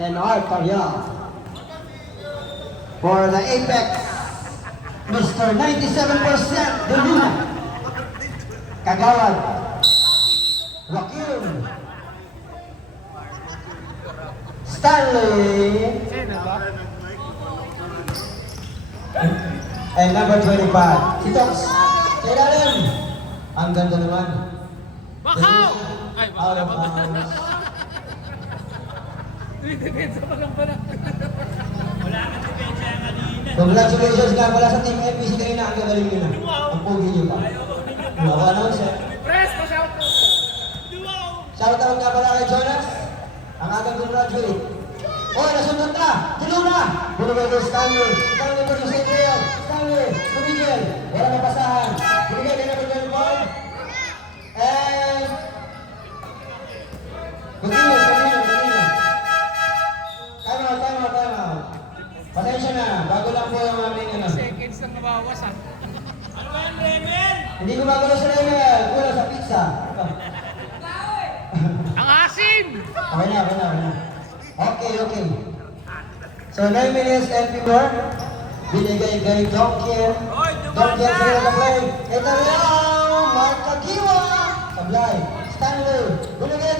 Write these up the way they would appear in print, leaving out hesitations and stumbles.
and Art Carial. For the Apex, Mr. 97% De Luna. Kagawad. Joaquin. Stanley. And number 25, si Tox. Sa ilalim. Ang ganda naman. Bakaw! Ay, Out of bakaw naman. bounds. Depensa pa lang pala. Wala kang depensa kanina. Congratulations nga pala sa Team FPC kanina. Ang gagaling nila. Ang pogi nyo pa. Ako announcer. Press, pa-shout out. Shoutout nga pala kay Jonas. Ang agang congratulate. Oy, nasunod na! Tulo na! Binigay kay Stanley. Stanley po sa Israel. Stanley, tumigil. Wala na pasahan. Binigay kay number 25. And... Continue. Time out. Pasensya na. Bago lang po yung aming ano. Seconds lang nabawas ah. Ano ba yan, Bremen? Hindi ko bago sa level. Kulang sa pizza. Ang asim! Okay na. Okay. So 9 minutes and more. Binigay kay Donkian. Donkian sa rin play. Ito rin Mark Kagiwa. Sablay. Stanley. Binigay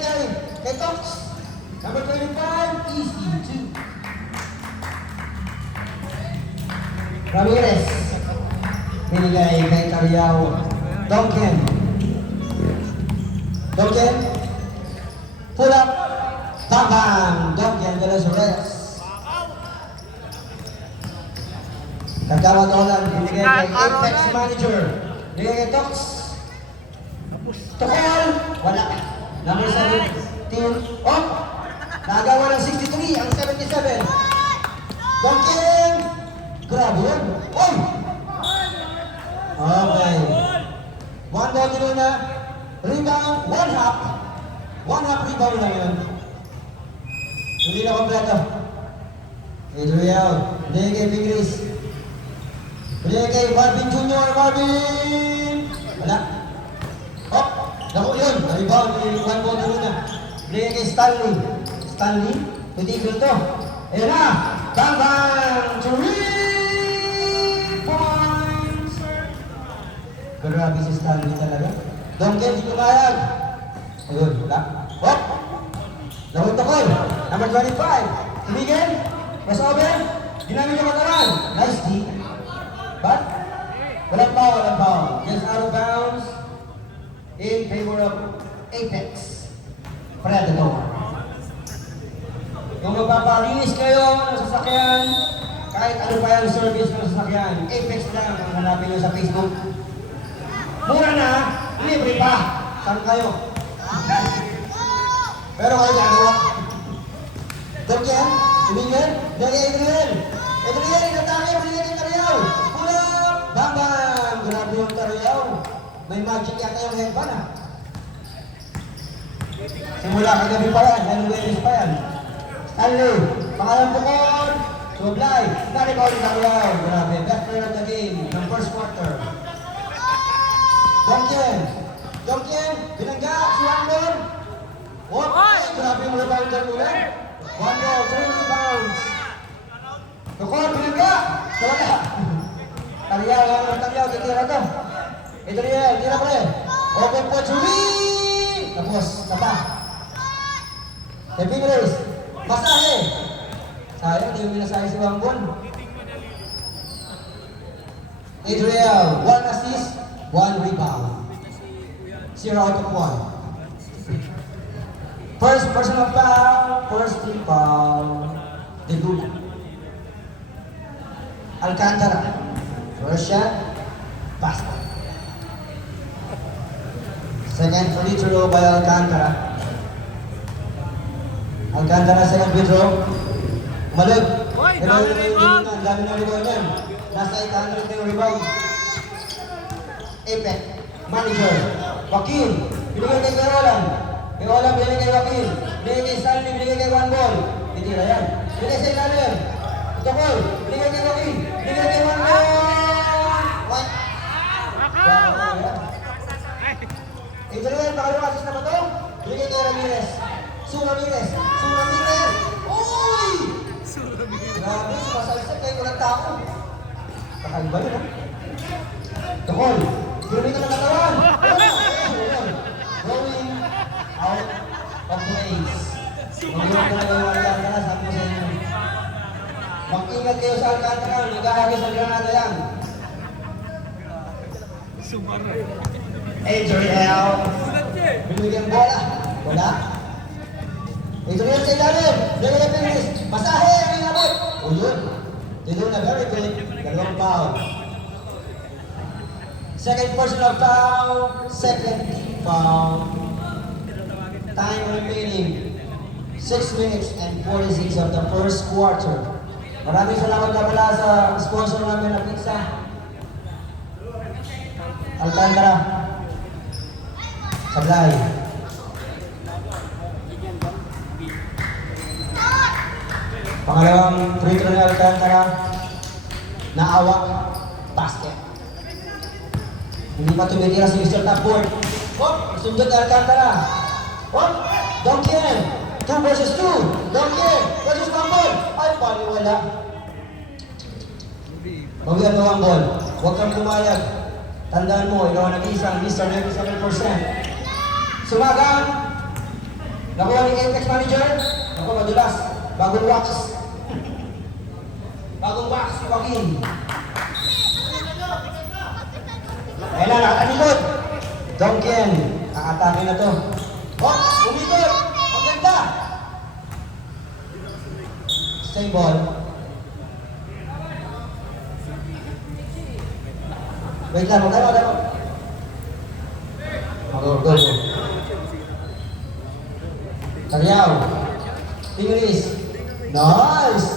kay Tox. Number 25, Easy 2. Ramirez. Binigay kay Cariao. Donkian. Pull up. Bang! Donkian Velasquez. Kagawa Dolan, binigay kay Apex Manager. Binigay kay Tox. Tokol! Wala. Number 17. Oh! Nagawa ng 63, ang 77. Donkian! Grabe yun. Oy! Okay. One ball din na. Rebound, one half. One half rebound lang yun. Hindi na kompleto. Adriel, binigay kay Pingris. Binigay kay Marvin Jr. Marvin! Wala. Oh, naku yun. Rebound, one ball din na. Binigay kay Stanley. Stanley, titigil to. Ayan na. Bang bang! 3 points! Grabe si Stanley talaga. Donkian, di kumayag. Ayun, wala. Oh! Lawag Tokol, number 25. Tumigil, crossover, ginamit yung mataran. Nice D. But, walang foul. Just out of bounds in favor of Apex Predator. Kung magpapalinis kayo ng sasakyan, kahit ano pa yung service ng sasakyan, Apex lang ang hanapin nyo sa Facebook. Mura na, libre pa. Saan kayo? Pero kayo gagawa. Donkian, tumingin, binigay Adriel. Adriel, inatake, binigay kay Cariao. Pull-up! Bam! Grabe yung Cariao. May magic yata yung headband ah. Simula kagabi pa yan, January pa yan. Stanley, pangalan Bukod. Sublay, nari-ball ni Cariao. Grabe, best player of the game ng first quarter. Donkian, binangga, si Wangdon. Okay, grabe yung rebounder ulit. One ball, 3 rebounds. Tukol, binangga. Wala. Cariao, titira to. Adriel, tira pa rin. Open po, Julie. Tapos, sapa. Happy race. Masahe. Sayang, di mo minasahe si Wangbon. Adriel, 1 assist, 1 rebound. 0 out of 1. First personal foul, first team foul, De Luna. Alcantara, first shot, basket. Second free throw by Alcantara. Alcantara second free throw. Malug. Ang dami ng rebound yan. Nasa 800 na yung rebound. Apex, manager, Joaquin, binigay kay Carolan. Kay Olam, binigay kay Joaquin. Binigay kay Stanley, binigay kay One Ball. Titira yan. Binigay sa ilalim. Tokol, binigay kay Joaquin. Binigay kay One Ball. What? Adriel, pakaliwa assist na ba ito? Binigay kay Ramirez. Su Ramirez. Grabe, sumasalsik kayo walang tao. Kakaiba yun, ha? Tukol, pinamit ng katawan. Going out of place. Mag-iwan ko na kayo Alcantara, sabi ko sa inyo. Mag-ingat kayo sa Alcantara, nag-ahagis ang granada yan. Adriel. Binigyan bola. Bola. Adriel sa ilalim. Dali na finish. Masahe ang inabot. O yun. Dito na very quick. Dalawang foul. Second personal foul. Second team foul. Time remaining. 6 minutes and 46 of the first quarter. Maraming salamat na pala sa sponsor namin na pizza. Alcantara. Sablay. Pangalawang free throw ni Alcantara. Naawak. Basket. Hindi pa tumitira si Mr. Tapboard. Oh, sundot ni Alcantara. Oh, Donkin. 2 versus 2. Donkin. Versus Mambol. Ay, paliwala. Mabigat mo ang ball. Huwag kang pumayag. Tandaan mo, ikaw ang nag-iisang Mr. 97%. Sumagang. Nakuha ni Apex Manager. Ako, madulas. Bagong wax. Bagong wax, si Joaquin. Ayun na, nakatalikod. Donkin. Kakatake na to. Oh, umikot. Ang ganda. Stay ball. Wait lang, magkano. Go. Taryaw. Tingris. Nice!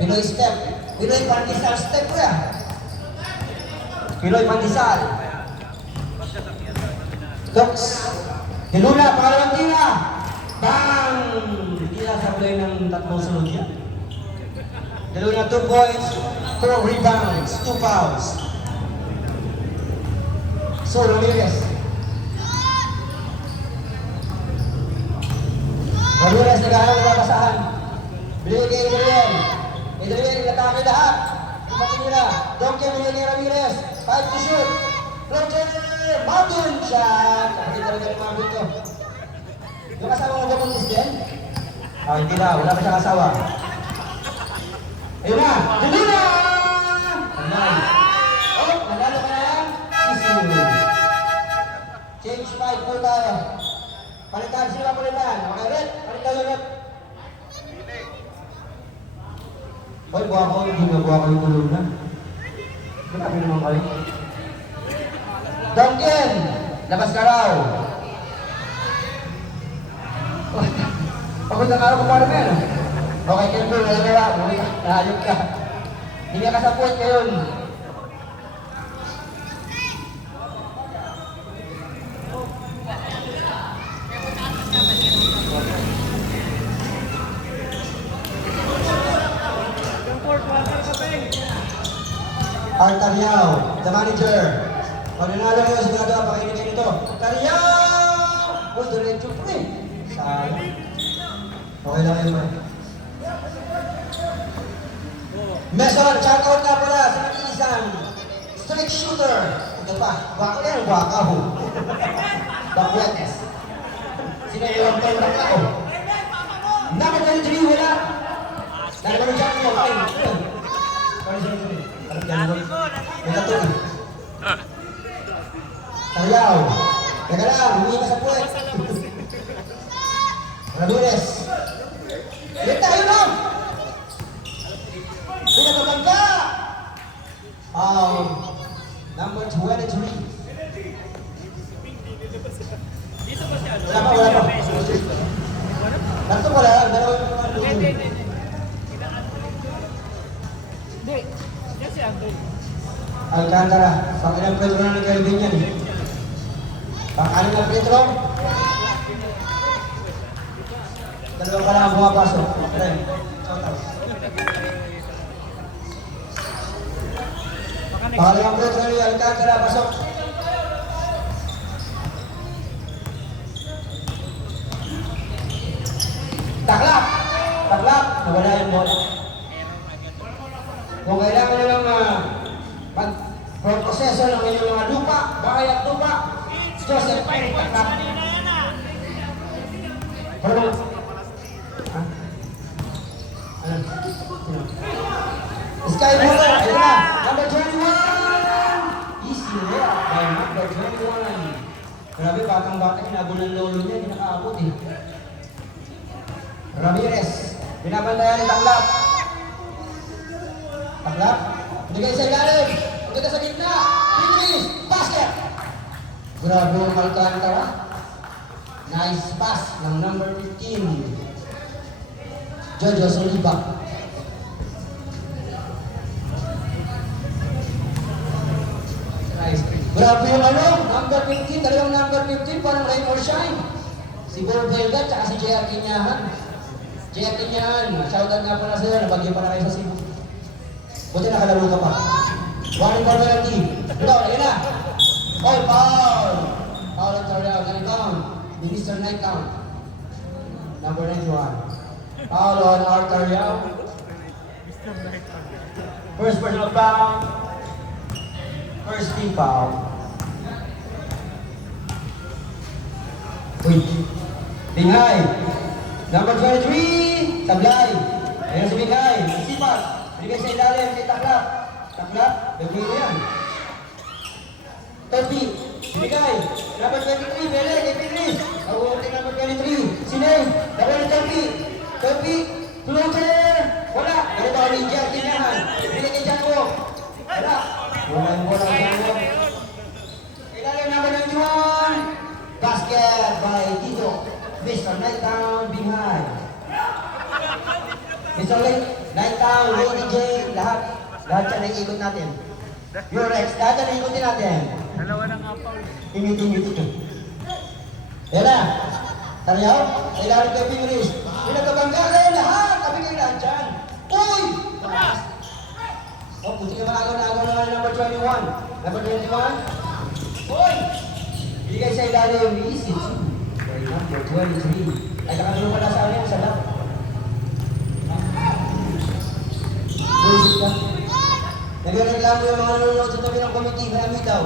Pinoy step. Pinoy pandesal step ko ya. Pinoy pandesal. Doks. Hilula, pangalawang tira. Bang! Tira sa play ng tatlong sunod yan. Hilula 2 points, 4 rebounds, 2 fouls. So, Ramirez. Ramirez, nag-aaral ng babasahan. Binigay kay Adriel. Adriel, inatake lahat. Ipatin nila. Donkin, binigay kay Ramirez. 5 to shoot. Roger, Martin shot. Kapatid talaga ni Martin to. Yung kasama mo Buntis din? Ah, hindi na. Wala pa siyang asawa. Ayun na. Hindi na! Ayan. Oh, nanalo ka na yan. Change 5 po tayo. Palitan sila palitan. Okay, Red? Palitan ulit. Hoy, buha ko. Hindi na buha ko yung tulog na. Grabe naman kayo. Donkin! Labas ka raw. Pagod na ka raw kung paano meron. Okay, Kelbro. Nalagawa. Nahayop ka. Hindi ka sa point ngayon. Art Tariao, the manager. Pag nanalo kayo, sigurado ang pakinig nito. Tariao! Uy, diretso po eh. Sayang. Okay lang yun, man. Meson, shout out nga pala sa isang straight shooter. Ito pa, baka yan, baka ho. Bakwetes. Sinayawang tayo ng ako. Nakit ka rin wala. Nalaman dyan mo, kain. Paano siya ito? Parang gano'n. May tato eh. Tariao. Teka lang, humingi ka sa puwet. Ramirez. Yan tayo no! Pinagabang ka! Number 23. Dito ba siya? Wala pa. Dito wala. Hindi. Yan si Andre. Alcantara. Pang-ilang Pedro na ni Kelvin yan. Pang-alim na Pedro. Dalawa pa lang bumapasok. Okay. Pang-alim Pedro ni Alcantara. Pasok. Taklap! Nawala yung bola. Kung kailangan nyo lang mag-proseso ng inyong mga lupa, bahay at lupa, Joseph Eric Taklap. Pero, ha? Ano? Sino? Sky Buller, ayun na, number 21! Easy there, by number 21. Grabe, batang-bata, hinabol ng lolo niya, hindi nakaabot eh. Ramirez, binabantayan ni Taklap. Taklap, binigay sa ilalim, maganda sa gitna, finish, basket! Grabe yung Alcantara. Nice pass ng number 15. Jojo Soliba. Nice. Grabe yung number 15, talagang number 15, parang rain or shine. Si Bor Belga, tsaka si J.R. Kinyahan. J.R. Kinyahan, shoutout nga pala sa'yo, nabagyan pa na kayo sa Cebu. Buti nakalaro ka pa. Warning for penalty. Ito, ayun na. Oh, foul! Foul at Tariao, ganun count. Ni Mr. Knight count. Number 91. Foul on Arthur Yao. First personal foul. First team foul. Wait. Binghay. Number 23. Sablay. Ayan si Binghay. Sipas. Binigay sa ilalim. Si Taklap. Taklap. Bigay mo yan. 30. Binigay. Number 23. Bele. Kay Pinris. Awarding number 23. Sinay. Number 30. 30. Floater. Wala. Ganito ang Ninja. Kinyahan. Binigay kay Janwo. Wala. Wala yung bola kay Janwo. Ilalim number 91. Basket by Tito. Mr. Nighttown Binghay. Mr. Nighttown, Lady Jane, lahat siya nag-ikot natin. Your ex, lahat siya nag-ikotin natin. Dalawa ng apaw. Tingit-tingit ito. Yan na. Tariyaw, kailangan kayo Pinris. Pinagkabangga kayo lahat. Kami kayo lahat dyan. Uy! Oh, puti ka maagaw na number 21. Number 21. Uy! Bigay sa ilalim, easy. By number 23. Ay, nakatulong pala sa akin, sa lap. Bullshit ka. Nagreklamo yung mga nanonood sa tabi ng committee, marami daw.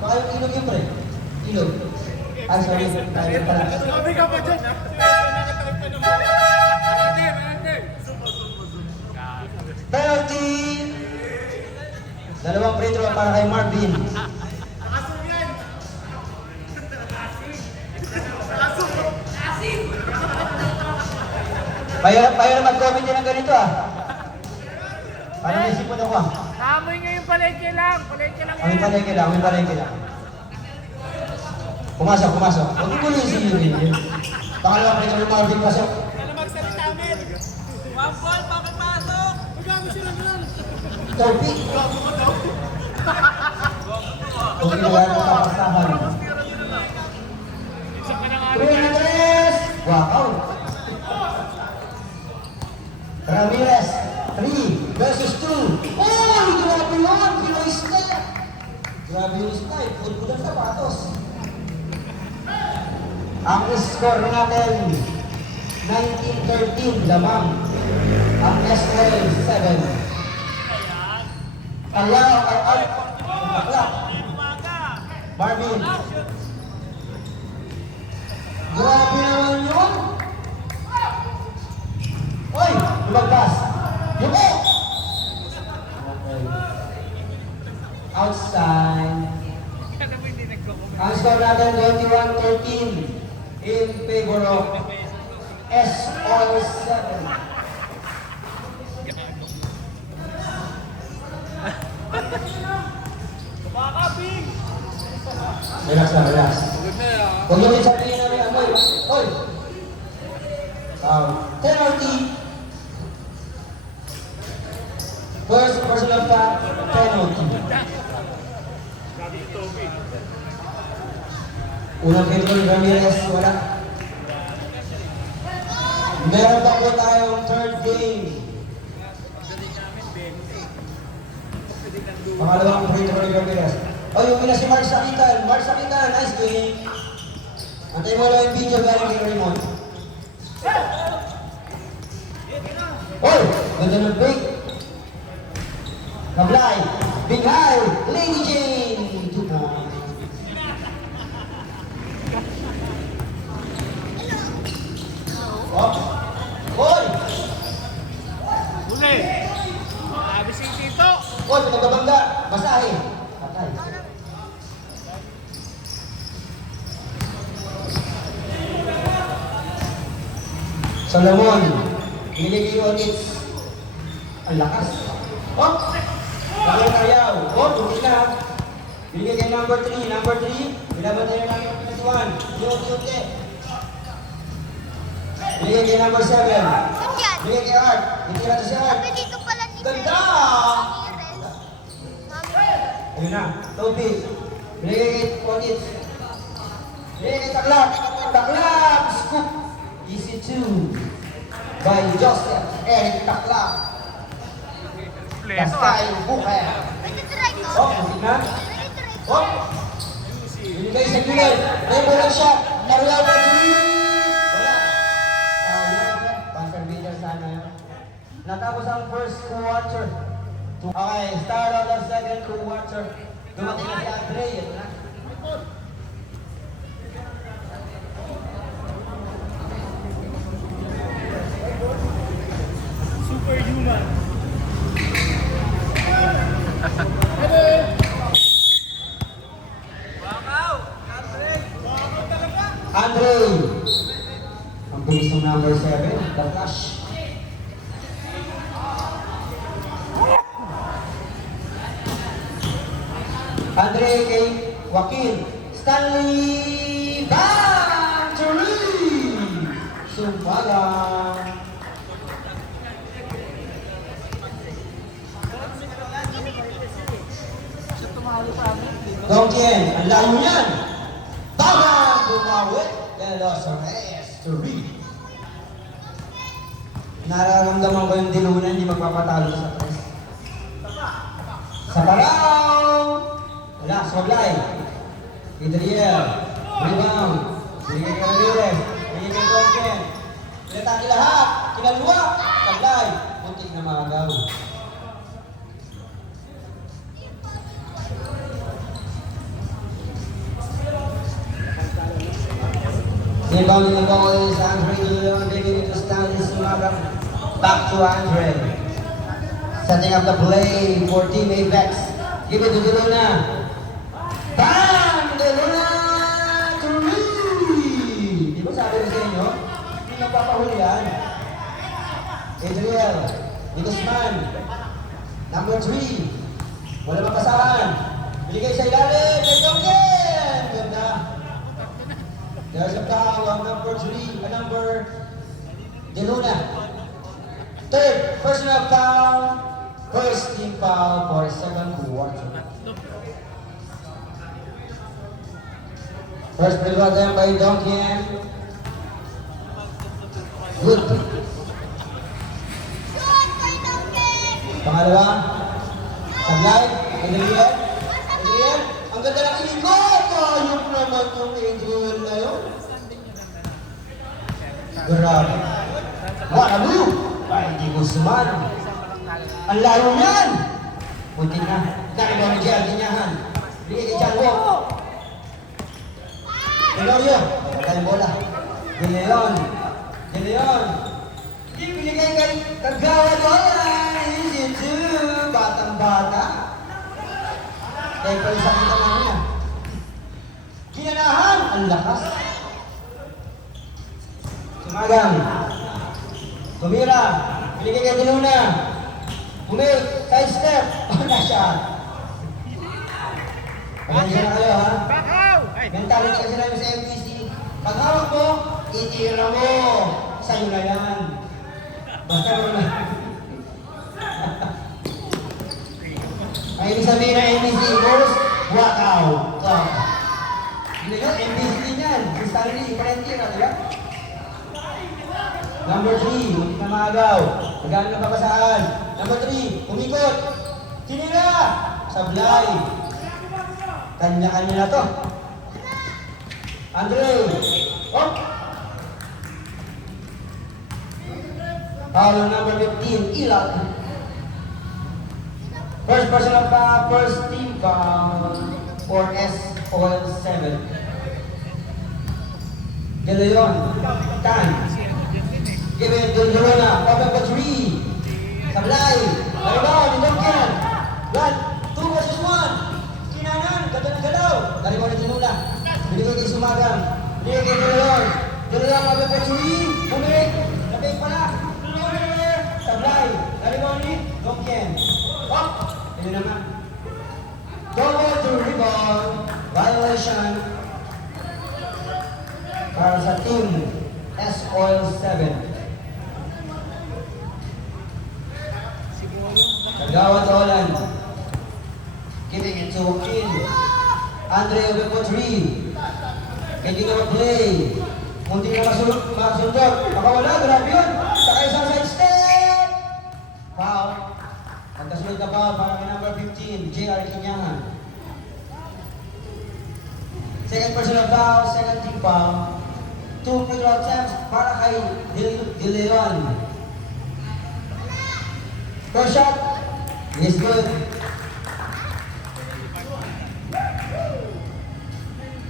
Baka yung ilog yung pre. Ilog. Ay, sorry. Tayo pala. Sabi ka pa dyan. Penalty! Dalawang free throw para kay Marvin. Payo na mag-comment din ng ganito ah. Parang may sipon ako ah. Naamoy nyo yung palengke lang. Palengke lang Kami palengke lang. Pumasok. Huwag ko yung sinilin. Pangalawang free throw Marvin pasok. Kaya magsalita amin. One ball, papapasok. Magago sila nun. Topi. Huwag ginagawa ng kapasahan. Isa ka na nga. 3 Wow! Ramirez, 3 versus 2. Oh, grabe yun! Pinoy step! Grabe yung step. Pulpo ng sapatos. Ang score natin, 19-13, lamang. Ang SL, 7. Ayaw, Taklap. Marvin. Grabe naman yun! Oy! Lumagpas! Yuko! Okay. Outside. Ang score natin 21-13 in favor of SR7. Relax. Huwag yung sabihin namin ang boy. Oy! Penalty. First personal foul, penalty. Unang Pedro Ramirez, wala. Meron pa po tayong third game. Pangalawang Pedro Ramirez. Oh, yung ina si Mark Sakitan. Nice game. Antay mo lang yung video galing kay Raymond. Oy! Ganda ng break. Sablay. Big high. Lady Jane. 2 points. Oh. Hoy! Huli! Sabi si Tito! Hoy, pinagabangga. Masahe. Patay. Solomon. Niligay ulit. Ang lakas. Oh! Walang kayaw. Oh, tuloy na. Binigay kay number 3. Number 3. Binabantay na namin ang 1. Yun. Binigay kay number 7. Binigay kay Art. Binigay natin si Art. Sabi dito pala ni Ganda! Mami. Ayun na. Toby. Binigay kay Ponit. Binigay kay Taklap. Taklap! Scoop. Easy 2. By Joseph Eric Taklap. Pascal Bucher. Pwede try ko. Oh, musik na. Pwede try ko. Oh! Binigay sa gilid. May bulang shot. Naruyaw na 3. Wala. Conservator sana yun. Natapos ang first quarter. Okay, start of the second quarter. Dumating na si Andre. Ito na. Superhuman! Andre! Ang bilis ng number 7. The Flash. Andre kay Joaquin. Stanley Battery! Sumpalang. Dongkien, ang layo niyan. Bagang bumawit. De Los Reyes to read. Nararamdaman ko yung dilunan, hindi magpapatalo sa press. Sa paraw! Wala, Soblay. Idriel. Rebound. Binigay kay Ramirez. Binigay kay Dongkien. Pinatake lahat. Kinaluwa. Soblay. Muntik na makagaw. Inbounding the ball is Andre De Leon, taking it to Stanley Sumaga. Back to Andre. Setting up the play for Team Apex. Give it to De Luna. Bam! De Luna! Three! Di ba sabi ko sa inyo? Hindi nagpapahuli yan. Adriel. Guzman. Number 3. Wala mapasahan. Binigay sa ilalim. Kay Dongkien! Ganda. There's a foul on number 3, number De Luna. Third, personal foul, first team foul for second quarter. First free throw attempt by Dongkien. Good. Shoot kay Dongkien. Pangalawa, Sablay, Adriel. Adriel, ang ganda ng inikot. Ayok naman yung Adriel na yun. Grabe. Wanabu! Ay, di Guzman. Ang layo niyan! Punti na. Nakagawa ni Gian, ganyahan. Bigay kay Chanwo. Tenorio. Patay bola. De Leon. De Leon. Di binigay kay Kagawa bola. Easy two. Batang-bata. Kaya pa rin sakita namin niya. Ginanahan. Ang lakas. Sumagang. Tumira. Binigay kay De Luna. Bumig. Side step. Wala siya. Pasensya na kayo ha. Bakaw! Ay! Mentality kasi namin sa MPC. Pag hawak mo, itira mo. Sa'yo na yan. Basta mo na. Ang ibig sabihin ng MPC, first, wakaw. Hindi nyo, MPC din yan. Si Stanley, parenti na, di ba? Number 3, hindi na maagaw. Magano na papasaan. Number 3, umikot. Tinira! Sablay. Kanya-kanya na to. Andre. Oh! Foul number 15, Ilag. First personal foul, first team foul for SOL7. De Leon, Tan. Give it to Lorena, open for 3. Sablay, Rebound, ni Duncan. 1, 2 versus 1. Kinanan, ganda ng galaw. Rebound ni Tinula. Binigay kay Sumagang. Binigay kay De Leon. De Leon, open for 3. Bumig. Labig pala. Sablay, rebound ni Duncan. Oh, ito naman. Double to rebound. Violation. Para sa team SOL7. Kagawad Olan. Giving it to Joaquin. Andre open for 3. Hindi ka mag-play. Munti na masundot. Makawala, grabe yun. Saka isang side step. Foul. Pagkasunod na foul para kay number 15, JR Kinyahan. Second personal foul, second team foul. 2 free throw attempts para kay De Leon. First shot is good.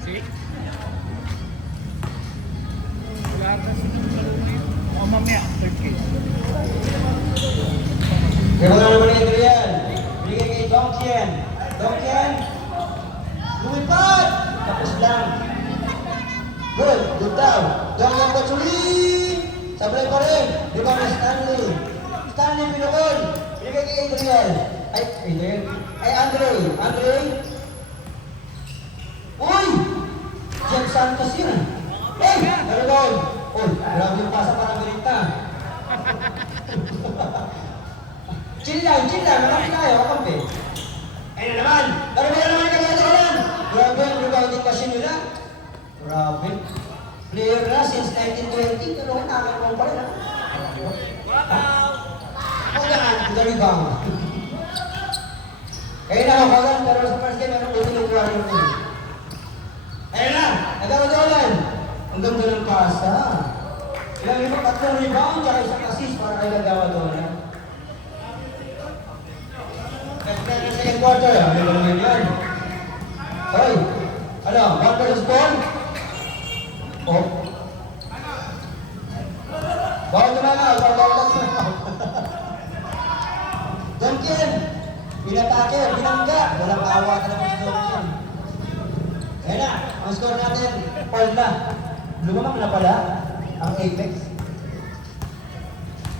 Sige. Wala pa sinunod sa luma yun. O mamaya, 30. Kaya wala naman ni Adrian. Bigay kay Donkian. Donkian. Lumipad. Tapos lang. Good. Good down. Donkian po tuloy. Sablay pa rin. Di ba na Stanley? Stanley pinukol. Bigay kay Adrian. Ay, Adrian. Ay, Andre. Andre. Uy! Jeff Santos yun. Hey! Nalagay. Uy, grabe yung pasa para Merita. Chill lang. Malaki tayo. Kampi. Ayun na naman. Grabe na naman yung kagagalan. Grabe ang rebounding machine nila. Grabe. Player na since 1920. Pero nakakalaman pa rin. Kagan, the rebound. Ayun na, kagan. Pero sa first game, anong ulit yung rebound nila? Ayun na. Nagkakagalan. Ang ganda ng pasa. Ilang yung tatlong rebound, tsaka isang assist para kay Lagawa doon. Kaya na second quarter, ano ba naman yan? Hoy, ano, 1 versus 4? Oh. Bawal naman na, bawal na. Duncan, pinatake, binangga. Walang kawa ka naman sa Duncan. Ayan na, ang score natin, 4 na. Lumamang na pala ang Apex.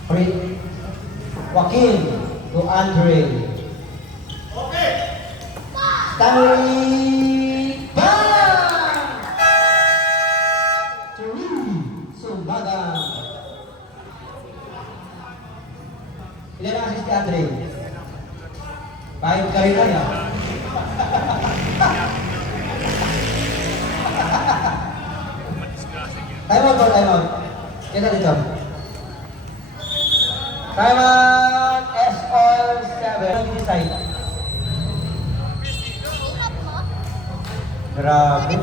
Free. Joaquin to Andre. Stanley Bang! Sumbagang. Ilan ang assist ni Andre? 5 ka rin na yan. Time out. Kita dito. Time out. SOL7. Decide. Grabe.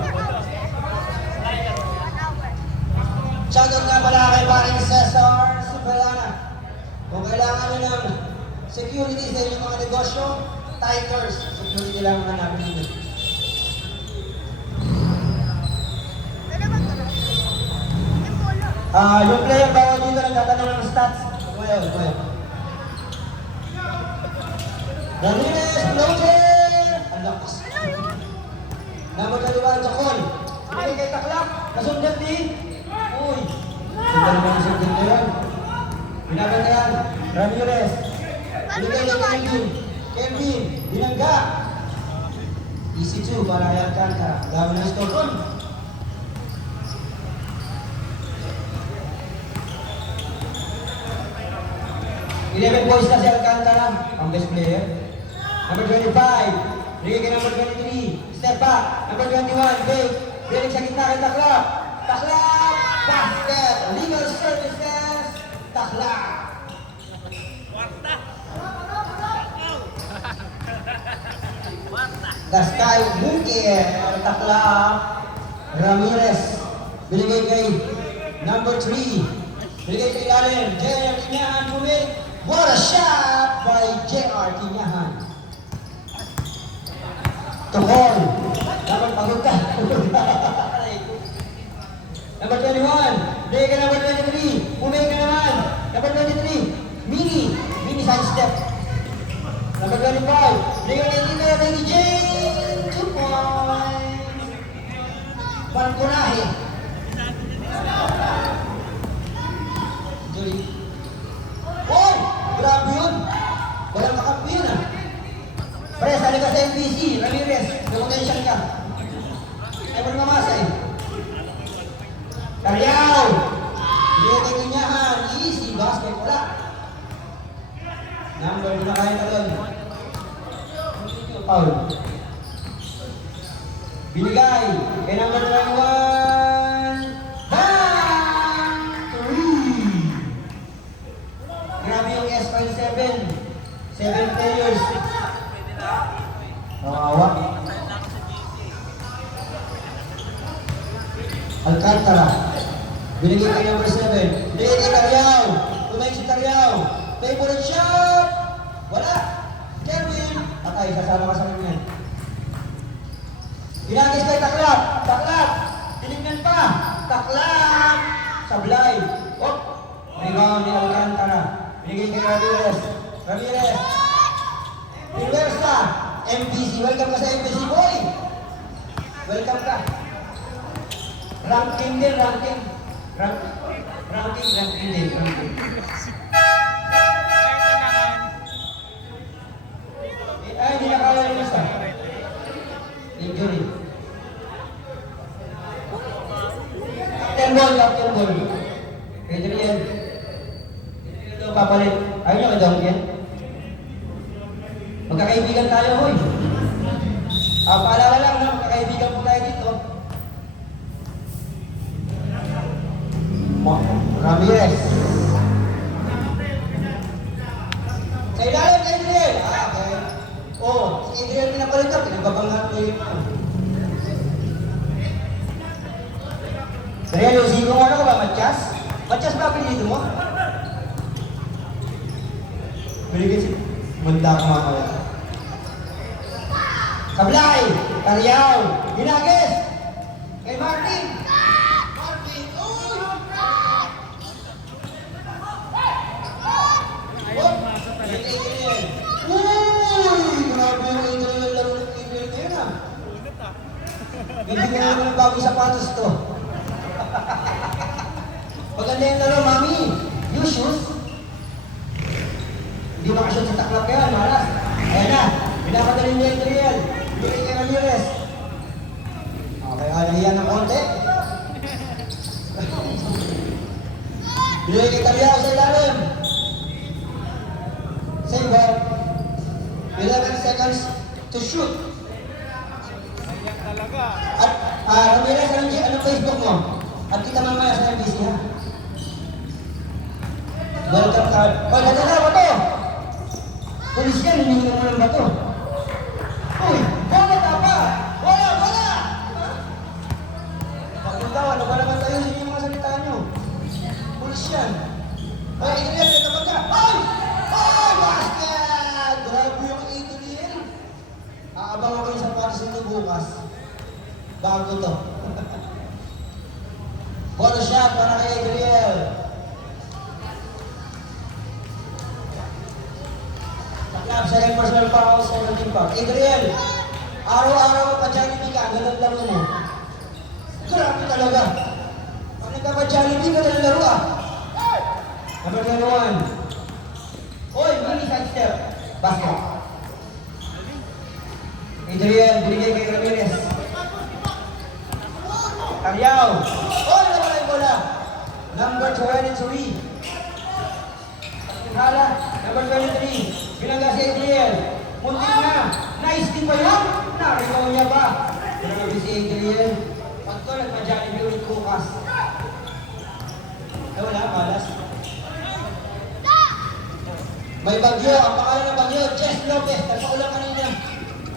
Shoutout nga pala kay paring Cesar Superlana. Kung kailangan nyo ng security sa inyong mga negosyo, Tigers. Security lang ang hanapin nyo. Yung player bawal dito nagtatanong ng stats. Kuya. Ramirez, floater! Ang lakas. Number 21, Jacol. Hindi kay Taklak. Nasundan din. Uy. Sundan naman yung sundan na yan. Binabantayan. Ramirez. Binigay ng Kevin. Binangga. Easy 2 para kay Alcantara. Dami ng score doon. Eleven points na si Alcantara. Ang best player. Number 25. Bigay kay number 23. Step back. Number 21. Big. Big sa gitna kay Taklak. Taklak. Basket. Legal services. Taklak. The Sky Bukit. Taklak. Ramirez. Binigay kay number 3. Binigay kay Allen. JR Kinyahan. What a shot by JR Kinyahan. Tukol. Dapat pagod ka. Number 21. Bigay ka number 23. Bumigay ka naman. Number 23. Mini. Mini side step. Number 25. Bigay ka dito. Lady Jane. 2 points. Pangkunahe. Julie. Oh! Grabe yun. Walang kakampi yun ah. Pre, sali ka sa MPC. Ramirez. May potential ka. Ay mo namasay. Karyaw! Bigay kanyahan. Easy. Basket. Wala. Number, di na kaya talon. Paul. Binigay. Kay number 21. Bang! 3. Grabe yung S57. 7 players. Kawawa. Alcantara. Binigay kay number 7. Binigay kay Taryaw. Tumayin si Taryaw. Favorite shot. Wala. Derwin. Patay. Sasama ka sa kanya. Ginagis kay Taklap. Taklap. Tinignan pa. Taklap. Sablay. Oh. Rebound ni Alcantara. Binigay kay Ramirez. Ramirez. Reversa. MPC. Welcome ka sa MPC, boy. Welcome ka. Ranking din, ranking. Ranking din, ranking. Ay, hindi na kaya yung isa. Injury. Captain ball. Adrian. Adrian papalit. Ayaw nyo ka-dunk yan? Magkakaibigan tayo, hoy. Paalala lang na, magkakaibigan po tayo dito. Ramirez. Sa ilalim kay Adriel. Okay. Oh, si Adriel pinapalit ka, pinagbabangat mo yun. Adriel, yung sigong ano ka ba, Matias? Matias ba pinito mo? Binigay si Munda ka mamaya. Sablay! Taryaw! Ginagis! Kay Martin! Martin! Uy! Uy! Grabe yung Adriel ang laro ng Adriel ngayon ah. Bibigyan naman ng bagong sapatos to. Maganda yung laro, mami. New shoes. Hindi makashoot sa taklap yan, malas. Ayan na. Pinapadali niya yung Adriel. Bigay kay Ramirez. Okay, alihan ng konti. Bigay kay Taryaw sa ilalim. Same ball. 11 seconds to shoot. At Ramirez, anong Facebook mo? At kita mamaya sa MBC ha. Welcome card. Oh, dala bato! Pulis yan, hindi mo ng bato. Uy, bola tapa! Bola! Pagpunta, ano ba naman tayo? Hindi yung mga salita nyo. Pulis yan. Ay, Adriel, ito ba ka? Ay! Ay, basket! Grabe yung Adriel. Aabang ako yung sapatos nito bukas. Bago to. Ball shot para kay Adriel. Taklap, second personal foul, 17 foul. Adriel, araw-araw pa-Jollibee ka, ganun laro mo. Grabe talaga. Pag nagkapa-Jollibee ka, ganun laro ah. Number 21. Oy, mini side step. Basket. Adriel, binigay kay Ramirez. Taryaw. Oh, nawala yung bola. Number 23. Hala, number 23. Binangga si Adriel. Muntik na. Nice din ba yun? Narigaw niya ba? Grabe si Adriel. Pag ko, nagpa-Jollibee ulit bukas. Ay, wala, malas. May bagyo. Ang pangalan ng bagyo, Jess Lopez. Nagpaulang kanina.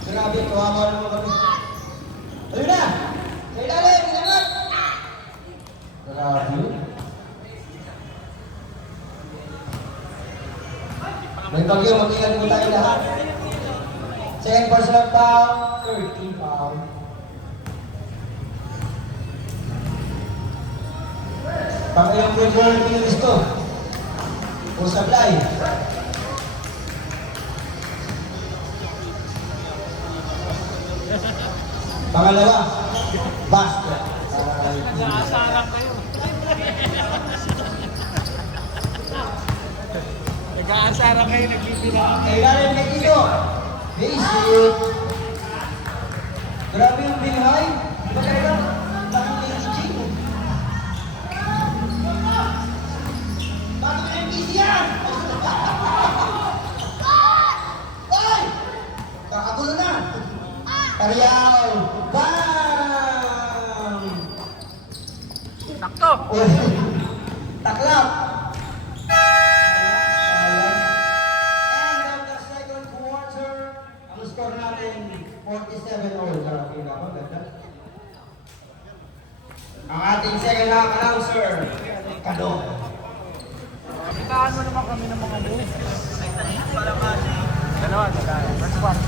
Grabe, kawawa naman kami. Ayun na! Sa ilalim, inangat! Grabe. May bagyo, mag-ingat po tayo lahat. Second personal foul, 13 foul. Pang-ilang free throw ng Pinoy gusto. O sablay. Pangalawa, basket. Nag-aasaran kayo. Nag-aasaran kayo, nagbibiraan. Kailangan kay Tito. Basic. Grabe yung binghay. Diba talaga? Bakit may teaching? Bakit may busy yan? Ay! Kakagulo na. Ariel. Bam! Sakto! Uy. Taklap. End of the second quarter. Ang score natin, 47-all. Sarap yun ako, ganda. Ang ating second half announcer, Kado. Itaan mo naman kami ng mga moves. Dalawa. First one.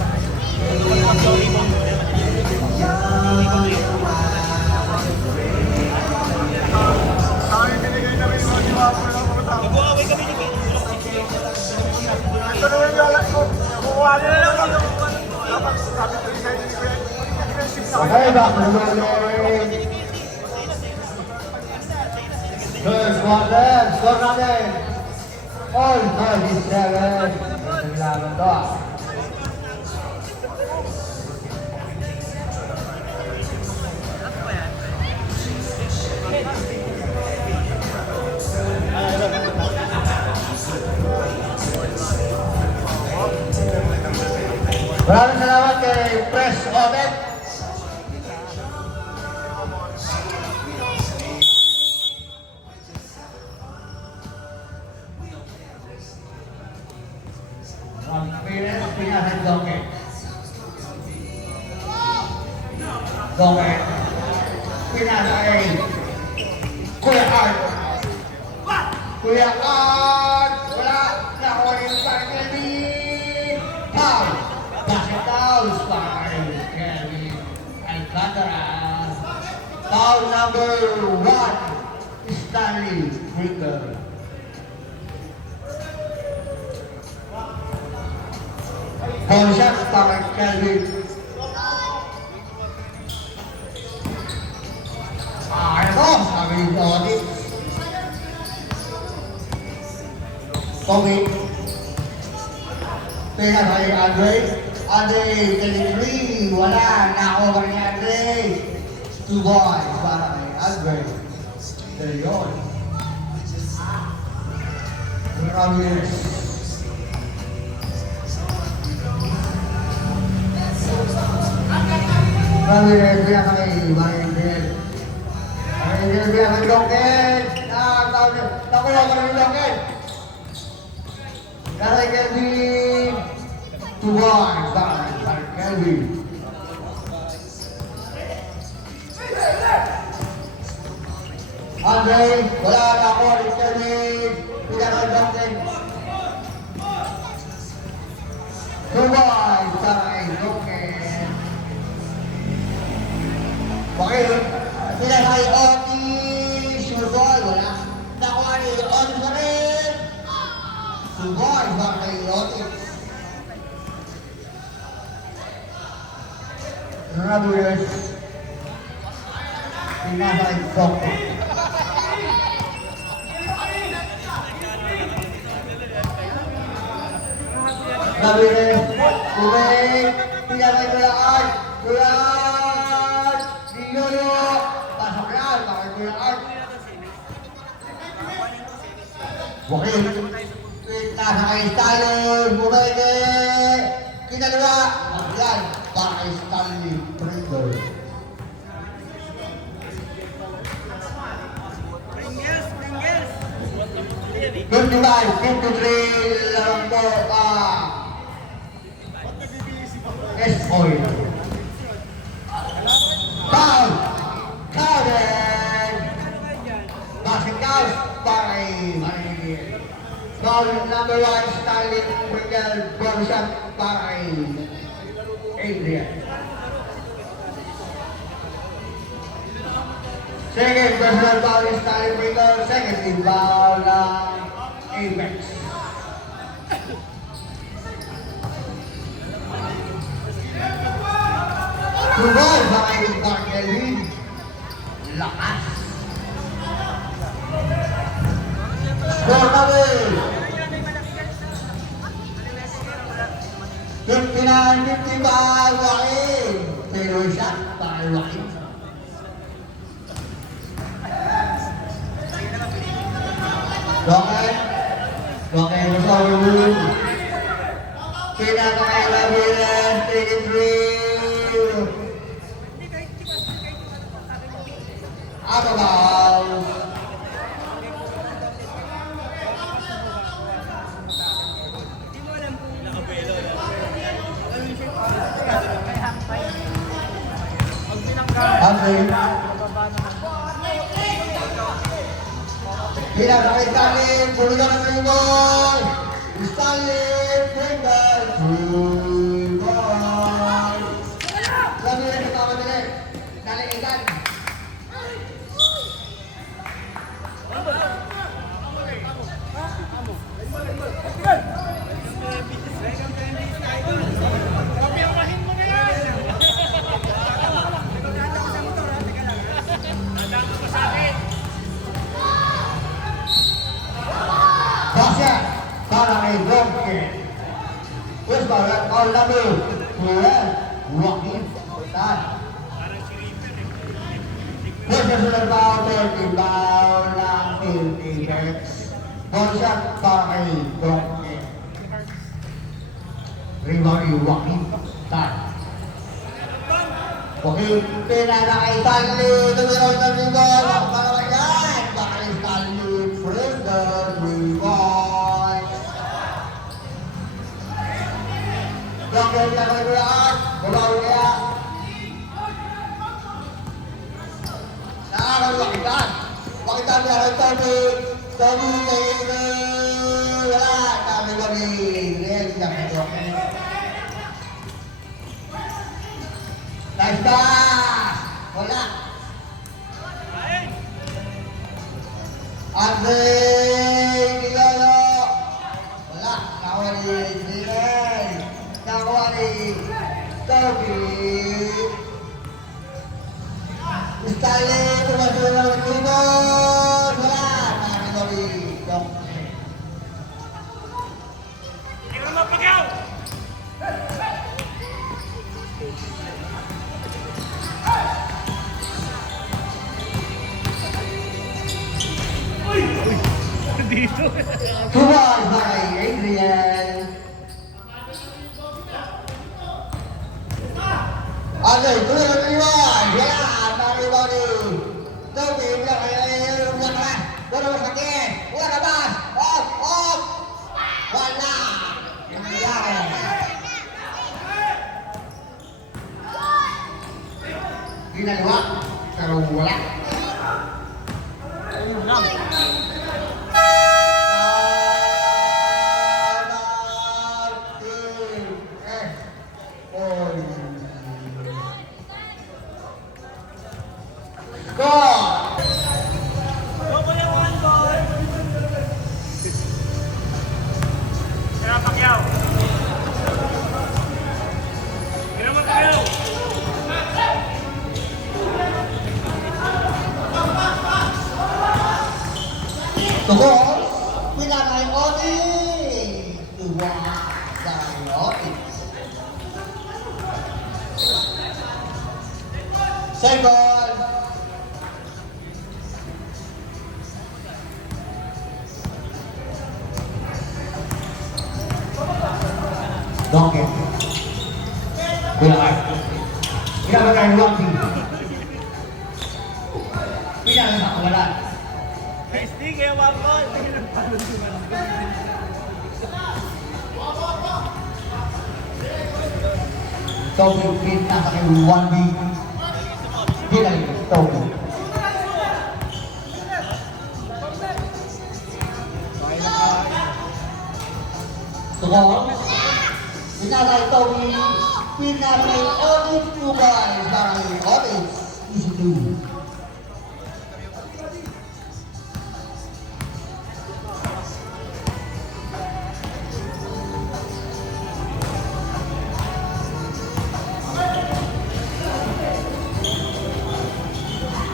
Mag-uaway kami ni Ben. Ito naman yung alas ko. Kukuha nila lang ako. Okay, back to the Third quarter, score natin. All 37. Ang laban to. Maraming salamat kay Press Obet. Ang experience, pinasang Donkey. Donkey. Pinasang Kuya Art. Kuya Art! Wala! Nakuha yung cycle ni Paul. Basket down by Kevin Alcantara. Foul number 1, Stanley Brinker. Foul shot by Kevin. Ito, sabi ni Tony. Tommy. Tingnan kay Andre. Andre, 23. Wala. Nako ni Andre. 2 boys para kay Andre. There yun. Ramirez. Ramirez, biya kay Marindel. Marindel, biya kay Loken. Nakuha ko rin Loken. Kaya Kelvin. 2 boys para kay Kelvin. Andre, wala na ako rin Kelvin. Biya kay Loken. 2 boys para kay Loken. Okay, sila kay Otis. Sure boy, wala. Nakuha ni Otis na rin. 2 boys para kay Otis. Ramirez. Pinasa kay Donkey. Ramirez. Kuwait. Pinasa kay Kuya Art. Kuya Art. Di Yoyo. Pasok yan para kay Kuya Art. Okay. Nasa kay Stalin. Bumeke. Kinaliwa. Magyan. Para kay Stanley Pringle. Goodbye, 53 lang po S-Oil. Foul! Counted! Basket down by Marinir. Foul number 1, Stanley Pringle. Ball shot by Adrian. Second personal foul is Tyler Peter. Second team foul ng Apex. Tubal sa kayong Dark Elwin. Lakas. Score natin. 59-55 Joaquin. Pero shot para Joaquin. Joaquin was overruled. Pinakakailang Williams, take it through. Out of bounds. Pinakakay Stalin, pulutan ng reboy. Stalin, bring back reboy. Lagi rin sa tama nila. Nalikitan. Pasya para kay Joaquin. Terus balik kau lalu. Keluar Joaquin. Tan. Terus sudah bau tertimbau lahir Apex. Pasya para kay Joaquin. Rebound Joaquin. Tan. Joaquin pinakakay Stanley. Tumilaw ng rebound. Pangalayan. Bakit Stanley Fresden rebound. Joaquin na kaibigan. Babaw niya. Nakakawakitan. Wakitan niya kay Tommy. Tommy kay wala. Kami. Real niya kay Joaquin. Nice pass! Wala. Andre Tigano. Wala. Nakuha ni Ziren. Nakuha ni Toby. Stanley, pumasok ng Timon. Wala. Nakuha ni Toby. Hindi ko naman pagaw! Dito. Tuwag na kay Adrian. Okay, tuloy na tuloy. Wala, tari ba ni Toby, wala kayo, wala ka. Wala masakit. Wala ka ba? Off, off. Wala. Nangyayari. Ginagawa, pero wala. Ayun lang. Double yung one ball. Kaya pagyaw. Hindi naman pagyaw. Tukos, pinakay Odi. Tuwa kay Odi. Second. Donkey. Pinakay. Pinakay kay Rocky. Pinakay sa kawalan. Nice thing, kaya one ball. Toby pinta sa kay 1B. Pinakay Toby. Tukos. Pinakay Toby. Pinakay Otis Tubay. Pinakay Otis. Easy to.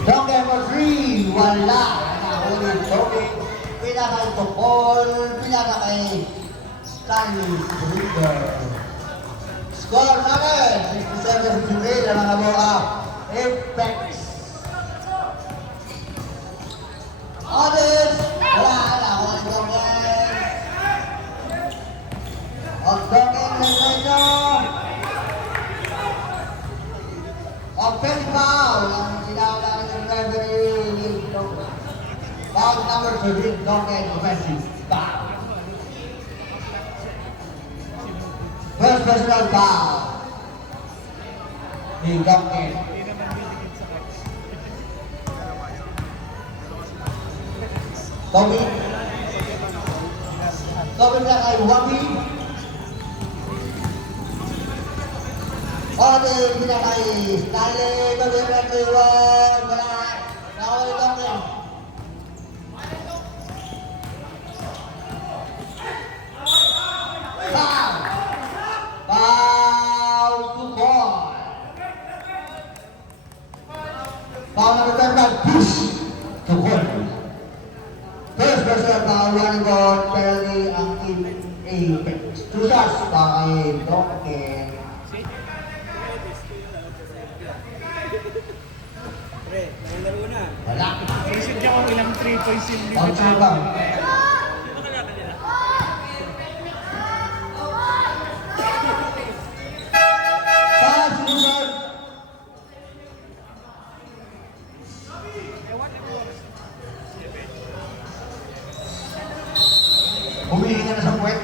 Dog number 3, wala. Nahuli Toby. Pinakay Topol. Pinakay Stanley Brigger. Score namin, 67-53 na mga boa. Apex. Otis. Wala. Nahuli Dogen. Dogen ito. Offensive foul ang tinawag ng referee. Foul number 3, Dogen offensive foul. First personal foul. Ni Dogen. Toby. Toby na kay Wabi. Otis pinakay Stanley. Toby na kay Wabi. Wala. Nakawali Dogen. Foul! Foul to ball. Foul number 10, push to ball. First personal foul, running ball, penalty ang Apex. Two shots para kay Dogen. Pre, laro na. Wala. Isip niya kung ilang 3 points yung Foul limit. shot lang. Foul shot. Humihingi na sa puwet.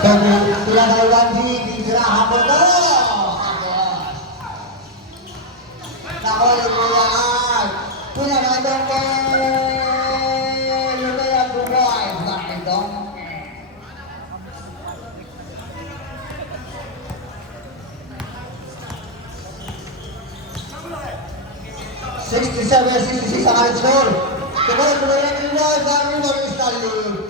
Tapi sila kay Wanji, diserahan mo to. Nakulit mo yan. Sila kay Dogen. Lumaya bumoy. Bakit Dogen? $67-66 ang aling score. Tuloy lang yung ball. Gagawin mo rin Stanley.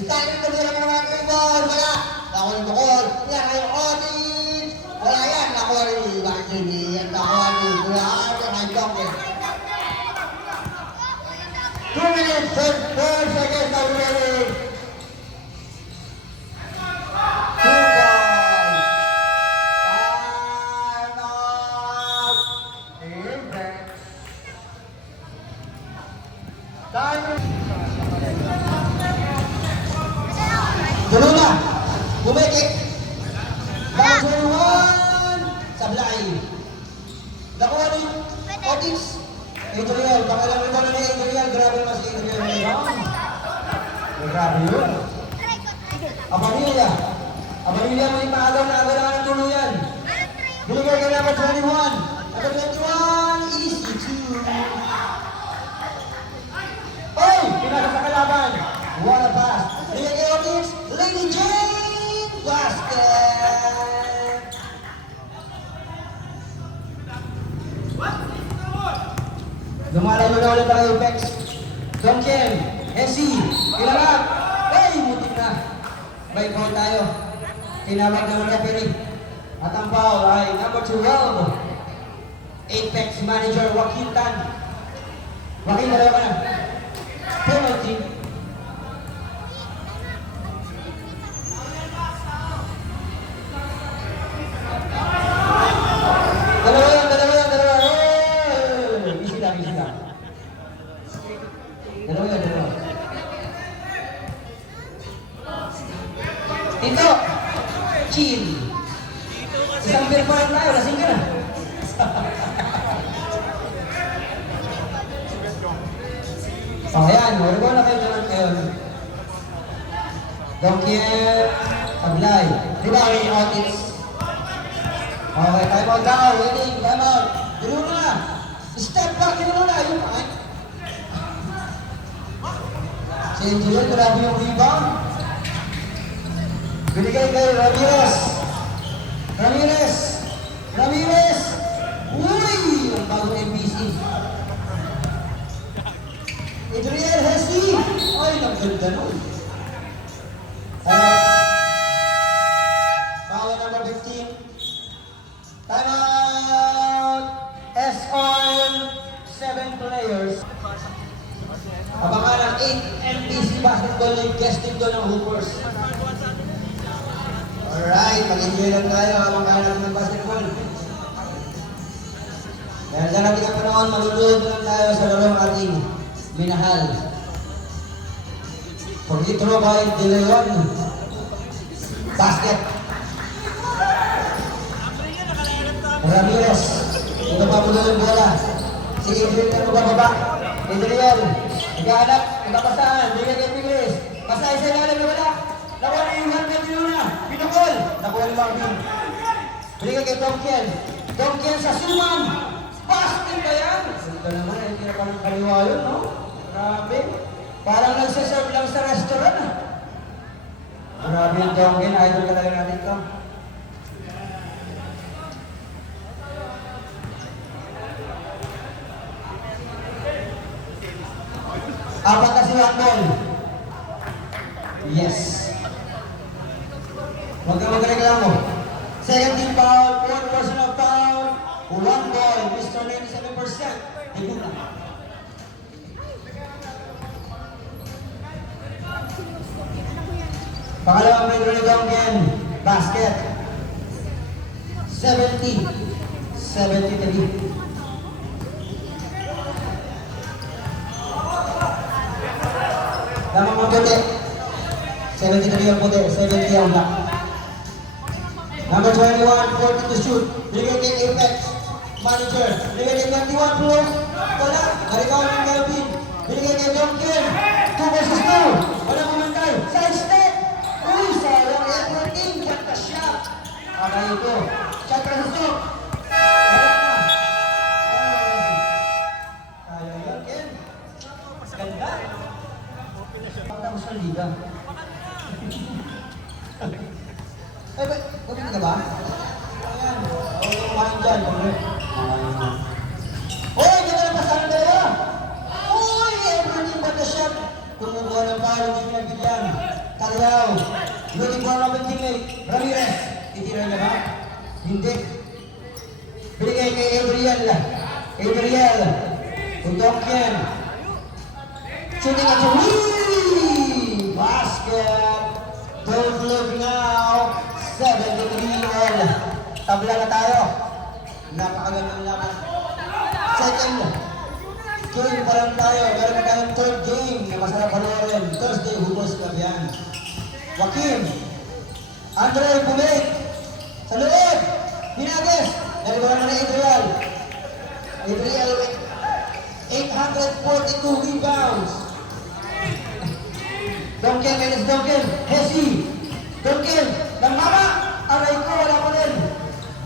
Stanley tuloy lang naman yung ball. Wala. Nakuha yung ball. Yan ay Otis. Wala yan. Nakuha rin. Bakit yan? Nakuha rin. Kulaan yan ay Dogen. 2 minutes and 4 seconds na remaining. 2 balls. Time out. Apex. Time. Tuloy na. Bumikik. Bouncer 1. Sablay. Nakuha ni Otis. Adriel. Pangalan ito na ni Adriel. Grabe mas Adriel ngayon. Grabe yun. Abanilla. Abanilla mo yung maagaw na agaw na ng tuluyan. Binigay ka number 21. Number 21. Easy to. Oy! Pinasa sa kalaban. What a pass. Binigay kay Otis. Lady Jane. Basket. Lumalayo na ulit ang Apex. Dogen. Essie. Ilalap. Ay! Mutik na. By foul tayo. Tinawag ng referee. At ang foul ay number 12. Apex manager Joaquin Tan. Joaquin, dalawa ka na. Penalty. Dalawa yan. Easy lang. Dalawa yan. Tito. Chill. Isang beer pa lang tayo. Lasing ka na. Ayan, wala na kayo naman ngayon. Dogen, Ablay. Diba kami Otis? Okay, time out daw. Ready, time out. Dilo na. Step back, dilo na. Yun pa. Si Angelo, grabe yung rebound. Binigay kay Ramirez. Ramirez! Ramirez! Uy! Ang bagong NBC. Adriel Hesi! Ay, nagganda nun. Foul number 15. Time out! SR 7 players. Abangan ang 8 NBC Basketball League guesting doon ng Hoopers. Alright, mag-enjoy lang tayo habang kaya natin ng basketball. Dahil sa natin ang panahon, malulunod lang tayo sa larong ating minahal. Forget throw by De Leon. Basket. Ramirez. Ito pa mula yung bola. Si Adriel na mabababa. Adriel. Naghahanap. Nagpapasahan. Bigay kay Piglis. Pasay sa ilalim na wala. Nakuha na yung hand natin na. Pinukol. Nakuha ni Marvin. Bigay kay Domken. Domken sa suman. Basket ba yan? Ito naman. Hindi na parang kaliwa yun, no? Grabe. Parang nagsaserve lang sa restaurant, ah. Grabe yung Domken. Idol ka talaga natin ito. Apat na si Wakbol. Yes. Huwag kang magreklamo. Second team foul, one personal foul, one ball, Mr. 97%. Higuta. Pangalawang free throw ni Domken. Basket. 70-73. Tama mo puti. 73 ang puti, 70 ang black. Number 21, 40 to shoot. Bigay kay Apex. Manager. Bigay kay 21 Pro. Wala. Narikaw ng Galvin. Bigay kay Domken. 2 versus 2. Wala kumantay. Side step. Uy, sayang. Everything. Shot ka shot. Aray ito. Shot ka sa stop. Wala na. Sayang yan, Ken. Ganda. Tapos ng liga. Eh, kumita ka ba? Ayan. Oo, kumain dyan. Uy, ganda na pasaran dalawa. Uy, everything but the shot. Kumukuha ng palo, hindi pinagbigyan. Taliaw. Looking for Robin teammate. Ramirez. Titira niya ba? Hindi. Binigay kay Adriel. Adriel. Domken. Shooting at the wheel. Basket. Don't look now. 73 all. Tabla na tayo. Napakagandang laban. Second game pa lang tayo. Meron pa tayong third game na masarap panoorin. Thursday, Hoopers Club yan. Joaquin. Andre, Pumik. Sa loob. Hinagis. Nalibaran na Adriel. Adriel with 842 rebounds. Domken, minus Domken. Hesi. Domken. Ng mama. Aray ko, wala ko rin.